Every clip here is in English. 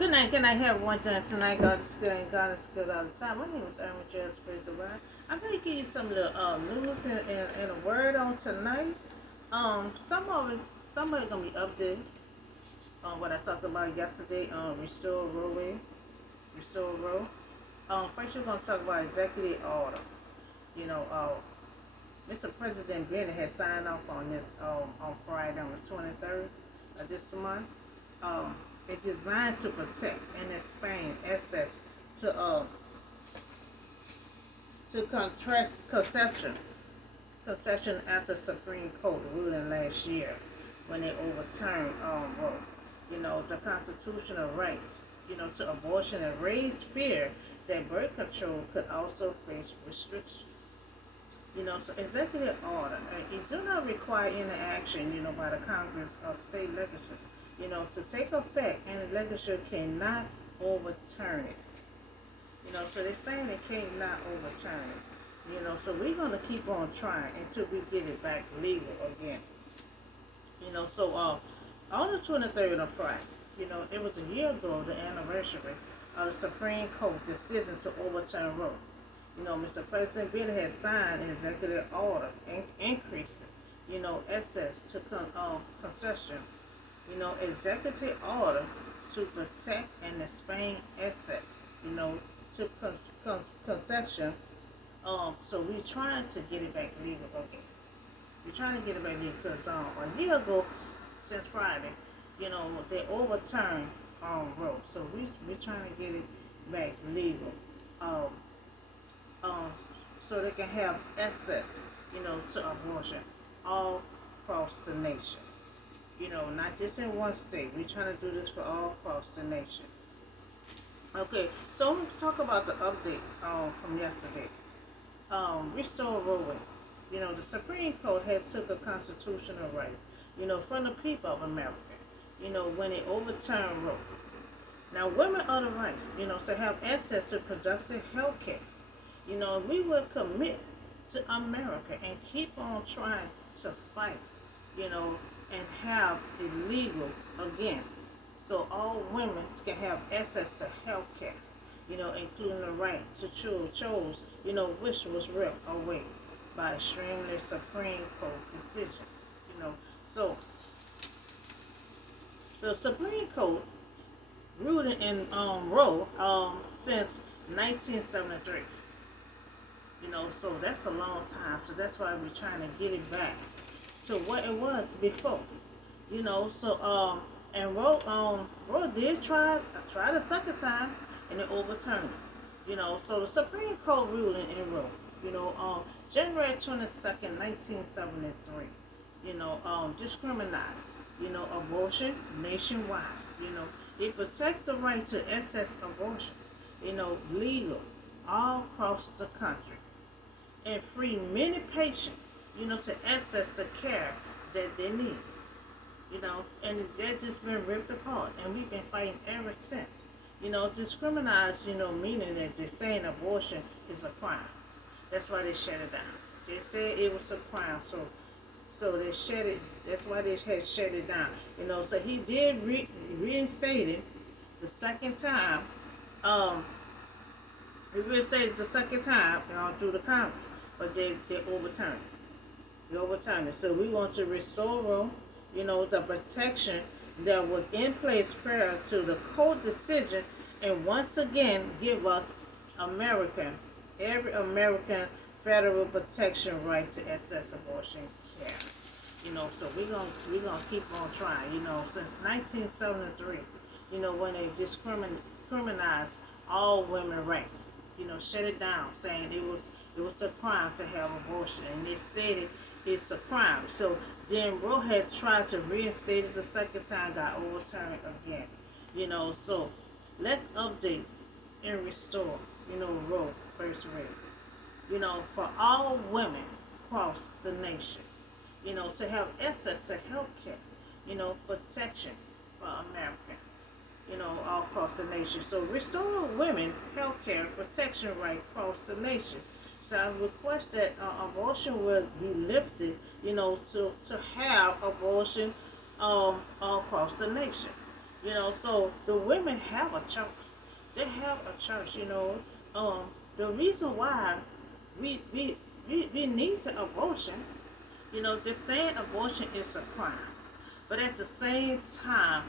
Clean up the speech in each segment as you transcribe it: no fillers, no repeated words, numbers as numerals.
Good night, everyone. Tonight, God is good and God is good all the time. My name is Erwin Jazz, praise the Lord. I'm going to give you some little news and a word on tonight. Some of it going to be updated on what I talked about yesterday on Restore Row. First, we're going to talk about executive order. You know, Mr. President Biden has signed off on this on Friday on the 23rd of this month. Um, it's designed to protect and expand access to contrast conception after Supreme Court ruling last year when they overturned Roe. The constitutional rights, to abortion and raised fear that birth control could also face restrictions. So executive order, it do not require any action, by the Congress or state legislature, to take effect, and the legislature cannot overturn it. So they're saying they cannot overturn it. So we're going to keep on trying until we get it back legal again. On the 23rd of Friday, it was a year ago, the anniversary of the Supreme Court decision to overturn Roe. Mr. President Biden has signed an executive order increasing, access to concession, executive order to protect and expand access, to concession. So we're trying to get it back legal again. We're trying to get it back legal because a year ago, since Friday, they overturned Roe. So we're trying to get it back legal. So they can have access, to abortion all across the nation. Not just in one state. We're trying to do this for all across the nation. Okay, so I'm going to talk about the update from yesterday. Restore Roe. The Supreme Court had took a constitutional right, from the people of America, when it overturned Roe. Now, women are the rights, to have access to productive health care. We will commit to America and keep on trying to fight, and have it legal again. So all women can have access to health care, including the right to choose, which was ripped away by extremely Supreme Court decision. So the Supreme Court ruled in Roe since 1973. So that's a long time. So that's why we're trying to get it back to what it was before. And Roe did try the second time, and it overturned it. So the Supreme Court ruled in Roe, on January 22nd, 1973. Discriminalized, abortion nationwide. It protect the right to access abortion, legal all across the country, and free many patients, to access the care that they need. And that just been ripped apart, and we've been fighting ever since. Discriminalized, meaning that they're saying abortion is a crime. That's why they shut it down. They said it was a crime, so they shut it. That's why they had shut it down. So he did reinstate it the second time. He reinstated the second time, through the Congress, but they overturned it. They overturned it. So we want to restore Roe, the protection that was in place prior to the court decision, and once again give us every American federal protection right to access abortion care. So we're gonna keep on trying. Since 1973, when they criminalized all women's rights, shut it down, saying it was a crime to have abortion, and they stated it's a crime. So then Roe had tried to reinstate it the second time, got overturned again. So let's update and restore, Roe first read. For all women across the nation, to have access to health care, protection for America, all across the nation. So restore women health care protection right across the nation. So I request that abortion will be lifted, to have abortion all across the nation. So the women have a church. They have a church. The reason why we we we need to abortion. They're saying abortion is a crime, but at the same time,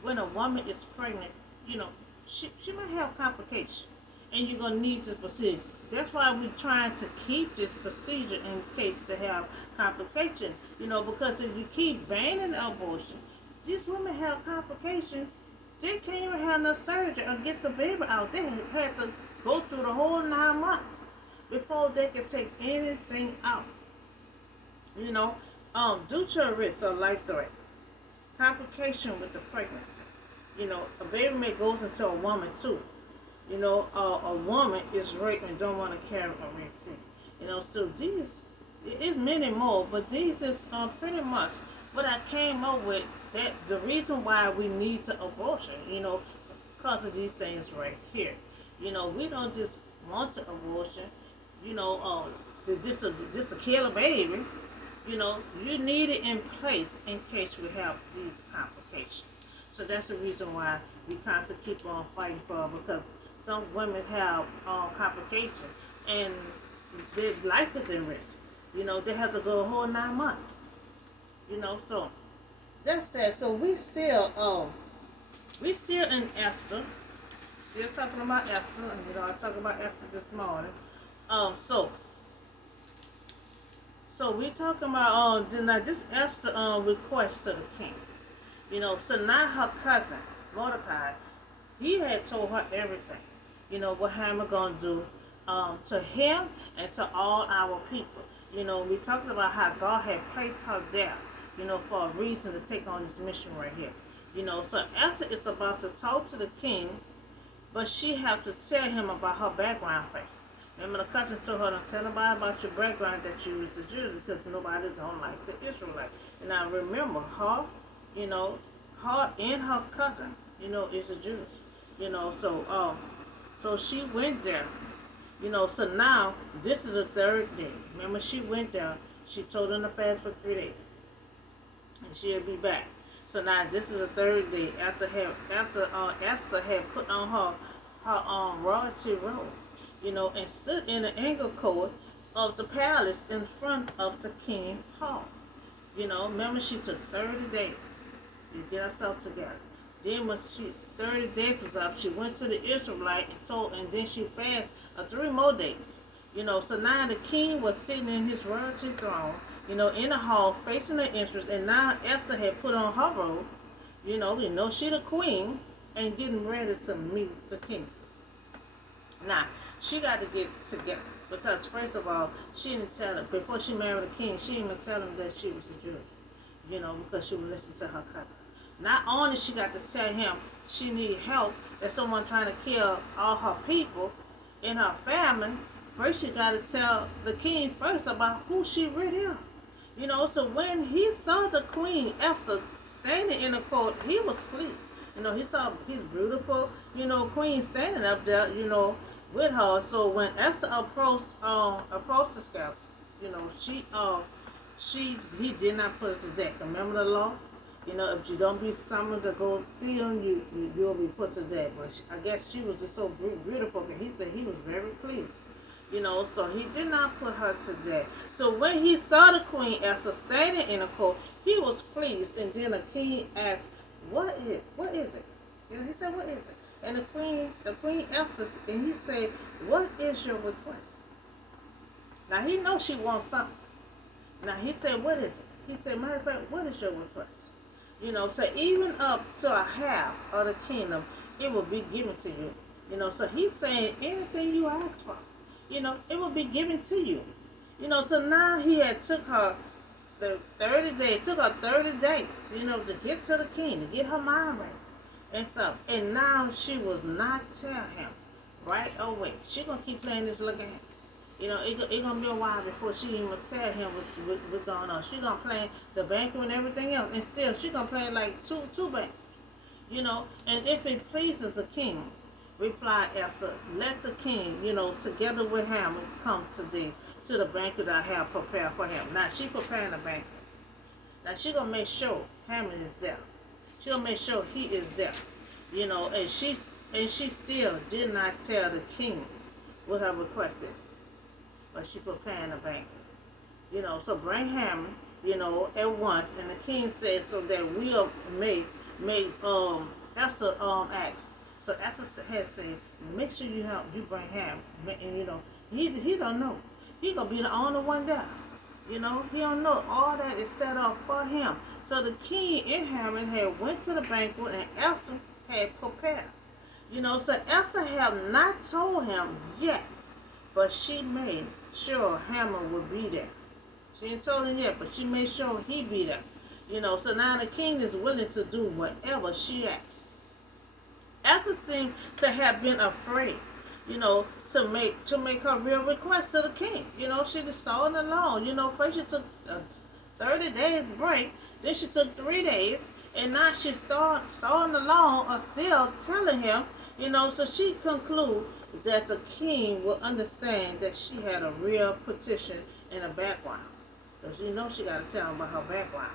when a woman is pregnant, you know, she might have complications, and you're gonna need to proceed. That's why we're trying to keep this procedure in case they have complications. Because if you keep banning abortion, these women have complications. They can't even have no surgery or get the baby out. They had to go through the whole 9 months before they could take anything out. Due to a risk or life threat, complication with the pregnancy. A baby may goes into a woman too. A woman is raped and don't want to carry a receipt. So these, it is many more, but these is pretty much what I came up with. That the reason why we need to abortion, because of these things right here. We don't just want to abortion, just to kill a baby. You need it in place in case we have these complications. So that's the reason why we constantly keep on fighting for it, because some women have complications and their life is in risk. They have to go a whole 9 months. So that's that. So we still in Esther. Still talking about Esther. I talked about Esther this morning. So we talking about now this Esther request to the king. So now her cousin Mordecai, he had told her everything. What Haman gonna do to him and to all our people. We talking about how God had placed her there. For a reason to take on this mission right here. So Esther is about to talk to the king, but she have to tell him about her background first. Remember, the cousin told her, don't tell nobody about your background that you was a Jew, because nobody don't like the Israelites. And I remember her, her and her cousin, is a Jew. So she went there. So now this is the third day. Remember, she went there. She told them to fast for 3 days, and she'll be back. So now this is the third day after Esther had put on her royalty robe. And stood in the ingle court of the palace in front of the king hall. Remember, she took 30 days to get herself together. Then when 30 days was up, she went to the Israelite and then she fasted 3 more days. So now the king was sitting in his royalty throne, in the hall facing the entrance, and now Esther had put on her robe, she the queen, and getting ready to meet the king. Now, she got to get together, because first of all, she didn't tell him, before she married the king, she didn't even tell him that she was a Jew, because she would listen to her cousin. Not only she got to tell him she needed help, that someone trying to kill all her people in her family, first she got to tell the king first about who she really is. So when he saw the queen, Esther, standing in the court, he was pleased. He saw his beautiful, queen standing up there, with her. So when Esther approached the scout, he did not put her to death. Remember the law? If you don't be summoned to go see him, you'll be put to death. But I guess she was just so beautiful, but he said he was very pleased. So he did not put her to death. So when he saw the queen Esther standing in the court, he was pleased. And then the king asked, What is it? He said, what is it? And the queen Esther, and he said, what is your request? Now he knows she wants something. Now he said, what is it? He said, matter of fact, what is your request? So even up to a half of the kingdom, it will be given to you. So he's saying anything you ask for, it will be given to you. So now he had took her the 30 days, took her 30 days, to get to the king, to get her mind right and stuff. And now she was not tell him right away. She gonna keep playing this little game. It gonna be a while before she even tell him what's going on. She gonna play the banquet and everything else, and still she gonna play like two banquets. And if it pleases the king, replied Esther, let the king, together with Haman, come today to the banquet I have prepared for him. Now she preparing the banquet. Now she gonna make sure Haman is there. She'll make sure he is there. And she still did not tell the king what her request is, but she preparing a banquet. So bring Haman, at once, and the king said so that we'll make Esther ask. So Esther had said, make sure you bring Haman, and he don't know. He gonna be the only one there. He don't know all that is set up for him. So the king and Haman had went to the banquet, and Esther had prepared. So Esther had not told him yet, but she made sure Haman would be there. She ain't told him yet, but she made sure he be there. So now the king is willing to do whatever she asks. Esther seemed to have been afraid, to make her real request to the king. She just stalling along. First she took 30 days break, then she took 3 days, and now she's stalling along or still telling him, so she conclude that the king will understand that she had a real petition in the background. Because she got to tell him about her background.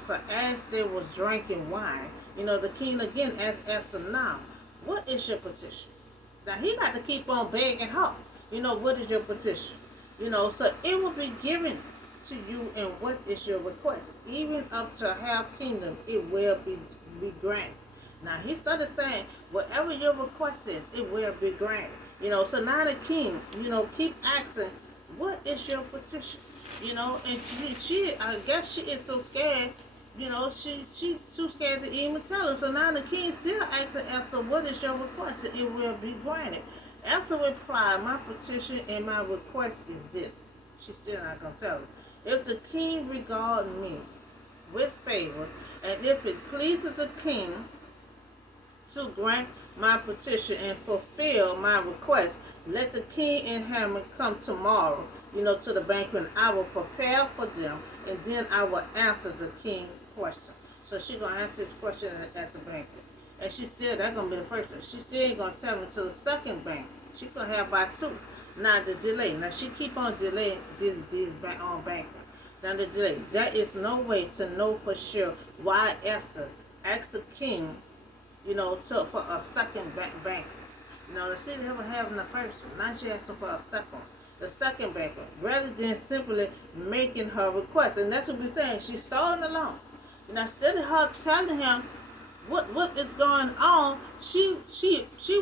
So as they was drinking wine, the king again asked Esther, now, what is your petition? Now he got to keep on begging her. What is your petition? So it will be given to you, and what is your request? Even up to half kingdom, it will be granted. Now he started saying, whatever your request is, it will be granted. So now the king, keep asking, what is your petition? And she I guess she is so scared, she too scared to even tell him. So now the king still asking Esther, what is your request? And it will be granted. Esther replied, my petition and my request is this. She's still not going to tell him. If the king regard me with favor, and if it pleases the king to grant my petition and fulfill my request, let the king and Haman come tomorrow, to the banquet, and I will prepare for them, and then I will answer the king's question. So she's going to answer his question at the banquet. And that's going to be the first one. She still ain't going to tell him until the second banquet. She's going to have by 2. Now the delay. Now she keep on delaying this banquet. Now the delay. There is no way to know for sure why Esther asked the king, for a second banquet. The city never having the first one. Now she asked him for a second one. The second banquet, rather than simply making her request. And that's what we're saying. She's stalling along. Instead of her telling him what is going on, she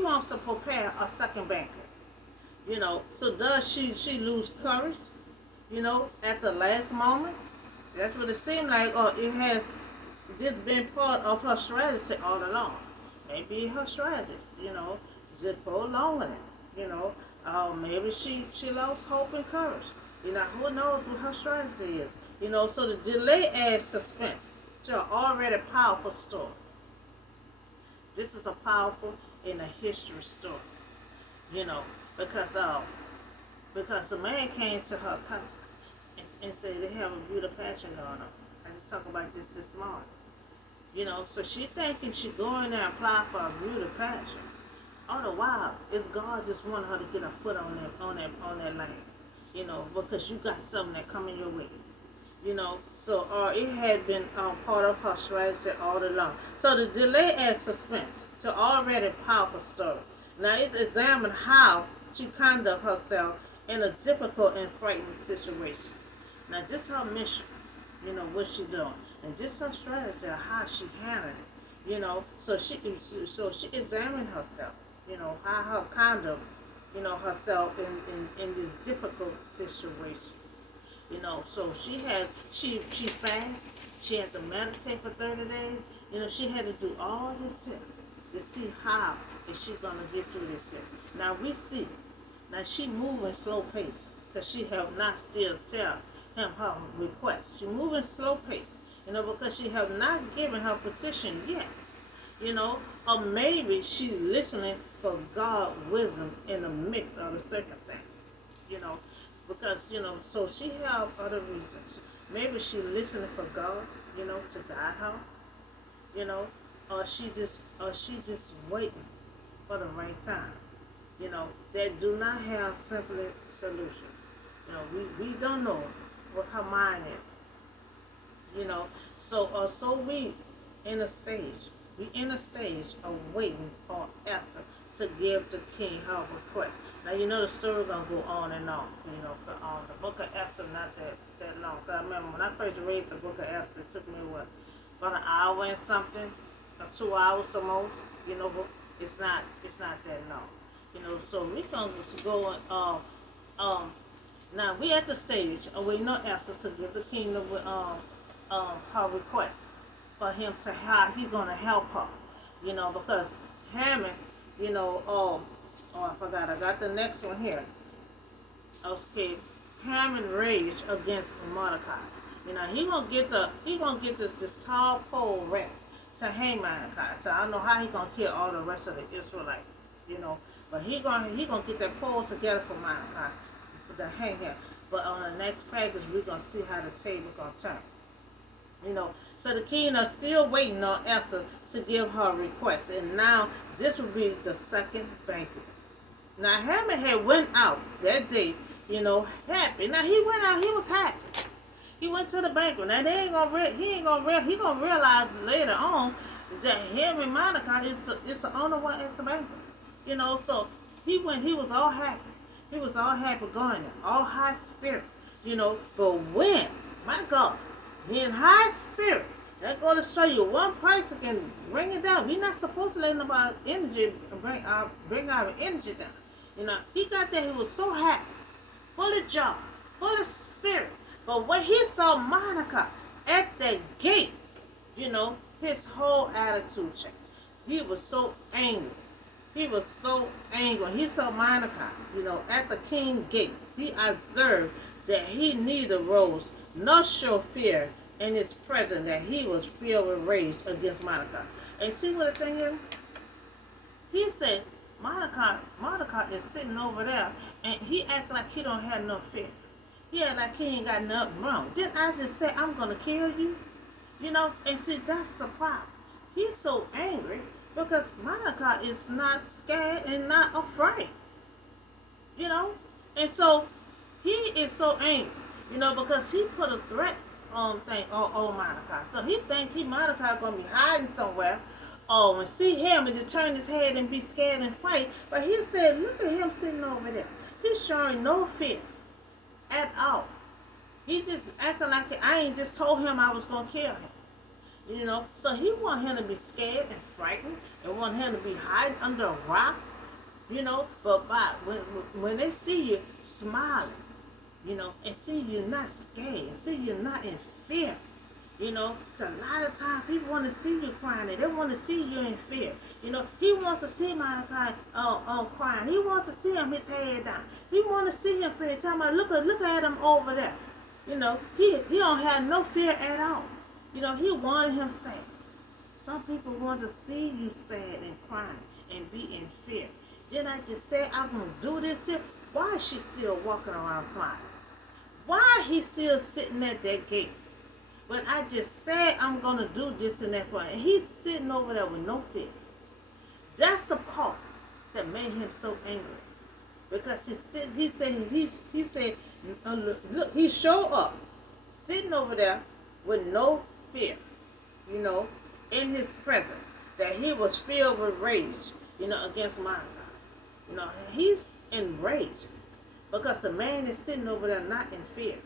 wants to prepare a second banquet. So does she lose courage, at the last moment? That's what it seemed like, or it has this been part of her strategy all along. Maybe her strategy, just prolonging it, maybe she lost hope and courage. Who knows what her strategy is. So the delay adds suspense to an already powerful story. This is a powerful in a history story, because the man came to her cousin and said they have a beautiful passion going on. I just talked about this morning. So she thinking she going there and apply for a beautiful passion. All the while, it's God just wanted her to get her foot on that land, because you got something that coming your way. So it had been part of her strategy all along. So the delay adds suspense to already powerful story. Now it's examine how she conduct herself in a difficult and frightening situation. Now this her mission, what she doing, and this her strategy of how she handling it. So she examined herself, how her conduct, herself in this difficult situation. So she fast. She had to meditate for 30 days. She had to do all this here to see how is she gonna get through this here. Now we see. Now she moving slow pace because she have not still tell him her request. She moving slow pace. Because she have not given her petition yet. Or maybe she listening for God wisdom in the mix of the circumstance. Because, so she have other reasons. Maybe she listening for God, to guide her, or she just waiting for the right time, that do not have simple solution. We don't know what her mind is, so we in a stage. We in a stage of waiting on Esther to give the king her request. Now you know the story gonna go on and on. You know, the book of Esther not that long. Cause I remember when I first read the book of Esther, it took me about an hour and something, or 2 hours the most. You know, but it's not that long. You know, so we gonna go now we at the stage of waiting on Esther to give the king her request for him to how he gonna help her, you know, because Haman, you know, I forgot, I got the next one here. Okay, Haman raged against Mordecai. You know, he gonna get this tall pole wrapped to hang Mordecai. So I don't know how he gonna kill all the rest of the Israelites, you know, but he gonna get that pole together for Mordecai to hang him. But on the next package, we're gonna see how the table gonna turn. You know, so the king is still waiting on Esther to give her request, and now this will be the second banquet. Now Haman had went out that day, you know, happy. Now he went out, he was happy. He went to the banquet. Now he gonna realize later on that him and Monica is the only one at the banquet. You know, so he was all happy. He was all happy going there, all high spirit. You know, but when, my God, he in high spirit. That's going to show you one person can bring it down. We're not supposed to let nobody energy bring our energy down. You know, he got there. He was so happy, full of joy, full of spirit. But when he saw Monica at the gate, you know, his whole attitude changed. He was so angry. He was so angry. He saw Monica, you know, at the king's gate. He observed that he neither rose nor showed fear in his presence, that he was filled with rage against Mordecai. And see what the thing is? He said, Mordecai is sitting over there, and he act like he don't have no fear. He act like he ain't got nothing wrong. Didn't I just say I'm going to kill you? You know, and see, that's the problem. He's so angry because Mordecai is not scared and not afraid. You know? And so he is so angry, you know, because he put a threat thing on Mordecai. So he think Mordecai gonna be hiding somewhere. Oh, and see him and to turn his head and be scared and fight. But he said, look at him sitting over there. He's showing no fear at all. He just acting like I ain't just told him I was gonna kill him. You know, so he want him to be scared and frightened and want him to be hiding under a rock. You know, but when they see you smiling, you know, and see you not scared, and see you not in fear, you know, cause a lot of times people want to see you crying, and they want to see you in fear. You know, he wants to see Mordecai crying. He wants to see him his head down. He want to see him fear. Talking about look at him over there. You know, he don't have no fear at all. You know, he wanted him sad. Some people want to see you sad and crying and be in fear. Didn't I just say I'm going to do this here? Why is she still walking around smiling? Why he still sitting at that gate? When I just said I'm going to do this and that point, and he's sitting over there with no fear. That's the part that made him so angry. Because he said, look, he showed up, sitting over there with no fear, you know, in his presence, that he was filled with rage, you know, against Mordecai. You know, he's enraged because the man is sitting over there not in fear.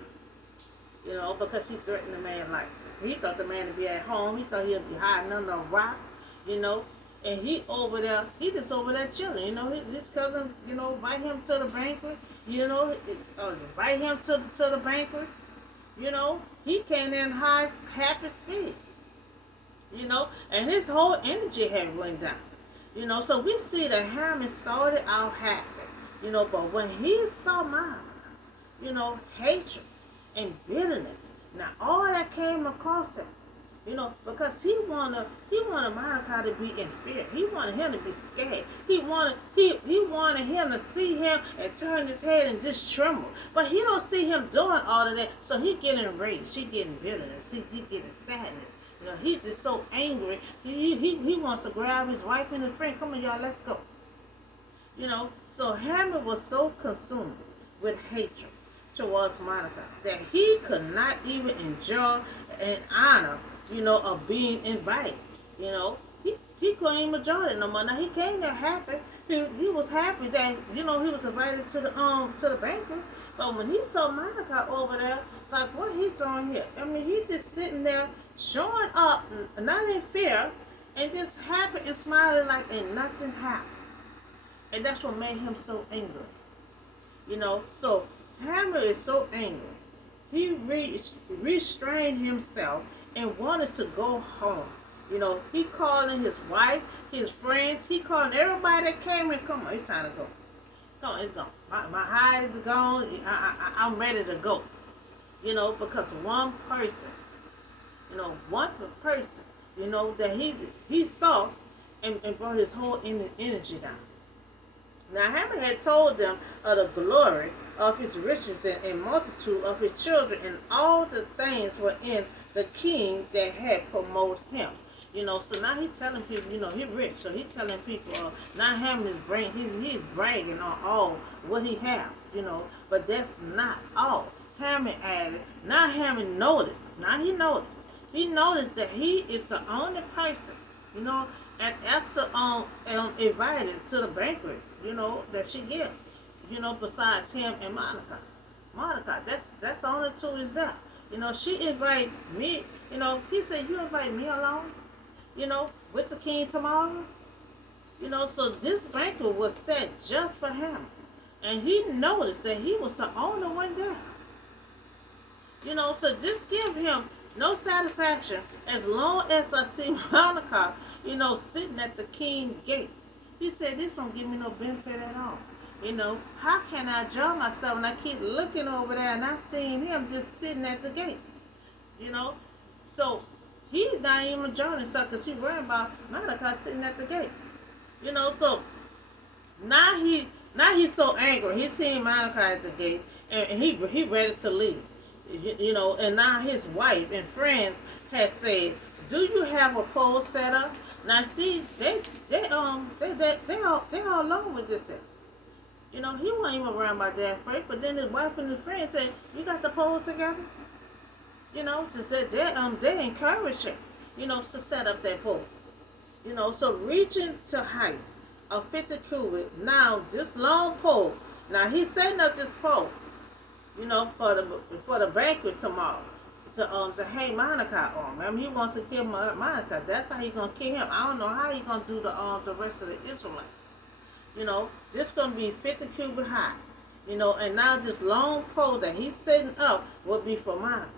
You know, because he threatened the man like he thought the man would be at home. He thought he'd be hiding under a rock. You know, and he just over there chilling. You know, his cousin, you know, invite him to the banquet. You know, invite him to the banquet. You know, he came in high, happy speed. You know, and his whole energy had went down. You know, so we see that Haman started out happy, you know, but when he saw Mordecai, you know, hatred and bitterness, now all that came across him, you know, because he wanted Mordecai to be in fear. He wanted him to be scared. He wanted him to see him and turn his head and just tremble. But he don't see him doing all of that, so he getting rage, he getting bitterness, he getting sadness. You know, he just so angry. He wants to grab his wife and his friend. Come on, y'all, let's go. You know, so Haman was so consumed with hatred towards Mordecai that he could not even enjoy and honor, you know, of being invited. You know, he couldn't even enjoy it no more. Now he came there happy. He was happy that he was invited to the banquet. But when he saw Monica over there, like what he doing here? I mean, he just sitting there showing up, not in fear, and just happy and smiling like ain't nothing happened. And that's what made him so angry. So Hammer is so angry. He restrained himself and wanted to go home. He calling his wife, his friends. He calling everybody that came and come on. It's time to go. Come on, it's gone. My high is gone. I'm ready to go. Because one person, that he saw and brought his whole energy down. Now Haman had told them of the glory of his riches and multitude of his children, and all the things were in the king that had promoted him. So now he's telling people, he's rich. So he's telling people, now Haman is he's bragging on all what he have, but that's not all. Haman added, now Haman noticed. Now he noticed. He noticed that he is the only person, and Esther invited to the banquet, that she get, besides him and Monica. Monica, that's the only two is there. She invite me, he said, you invite me alone, with the king tomorrow. So this banquet was set just for him. And he noticed that he was the only one there. So this give him no satisfaction as long as I see Monica, sitting at the king gate. He said, this don't give me no benefit at all. How can I enjoy myself when I keep looking over there and not seeing him just sitting at the gate? So he's not even enjoying himself because he's worried about Monica sitting at the gate. So now he's so angry. He's seeing Monica at the gate and he ready to leave. And now his wife and friends has said, do you have a pole set up? Now see, they all along with this. He wasn't even around by that first, but then his wife and his friends said, you got the pole together? To say they encourage him, to set up that pole. So reaching to heights of 50 cubits, now this long pole, now he's setting up this pole, for the banquet tomorrow, to hang Monica on. Remember, he wants to kill Monica. That's how he's gonna kill him. I don't know how he's gonna do the rest of the Israelites. This gonna be 50 cubits high. And now this long pole that he's setting up will be for Monica.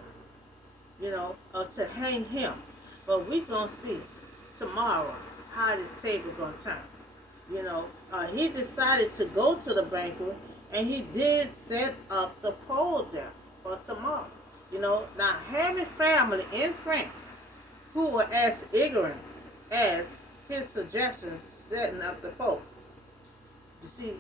To hang him. But we gonna see tomorrow how this table gonna turn. He decided to go to the banquet, and he did set up the pole there for tomorrow. Now having family and friends who were as ignorant as his suggestion setting up the pole. You see,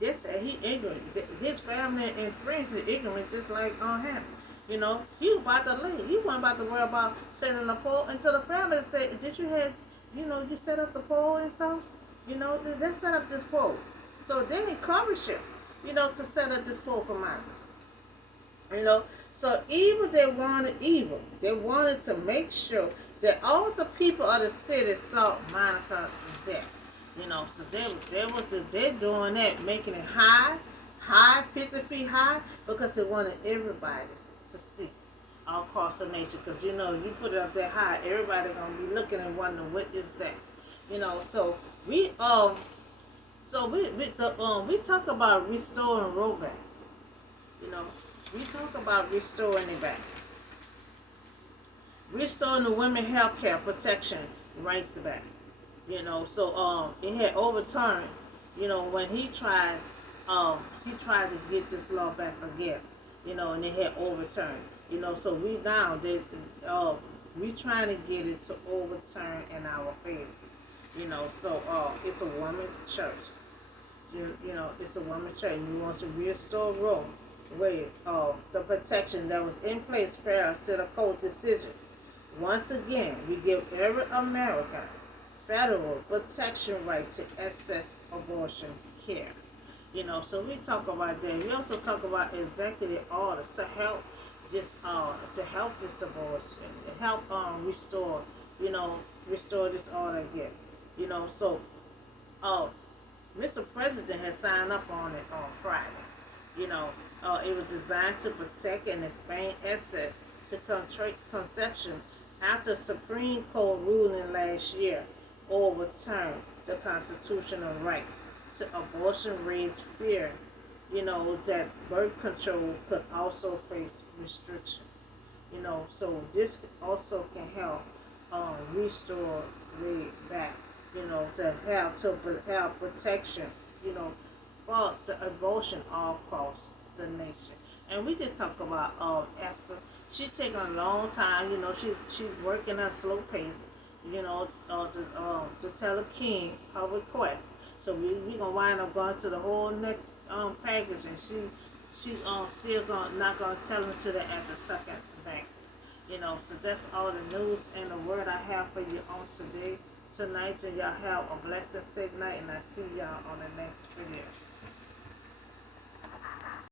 this he ignorant. His family and friends are ignorant just like him. He was about to leave. He wasn't about to worry about setting the pole until the family said, did you have, you set up the pole and stuff? Let's set up this pole. So they encouraged him, to set up this pole for Monica. So they wanted evil. They wanted to make sure that all the people of the city saw Monica dead. So they're doing that, making it high, 50 feet high, because they wanted everybody to see all across the nation. Because you put it up that high, everybody gonna be looking and wondering what is that. So we talk about restoring rollback. We talk about restoring it back. Restoring the women health care protection rights back. So it had overturned, when he tried to get this law back again, and it had overturned. So we trying to get it to overturn in our favor. So it's a woman church. It's a woman church. We want to restore Rome where the protection that was in place prior to the court decision. Once again, we give every American federal protection right to access abortion care. So we talk about that. We also talk about executive orders to help this abortion, to help restore, restore this order again. So uh, Mr. President has signed up on it on Friday. You know, it was designed to protect and expand access to contraception after Supreme Court ruling last year overturned the constitutional rights to abortion, raised fear, that birth control could also face restriction. So this also can help restore raise back, to have protection, you know, for the abortion all across the nation. And we just talk about Esther. She's taking a long time, she's working at a slow pace, to tell the king her request. So we gonna wind up going to the whole next package, and she still not gonna tell him to the at the second bank. So that's all the news and the word I have for you on tonight. And y'all have a blessed, safe night, and I see y'all on the next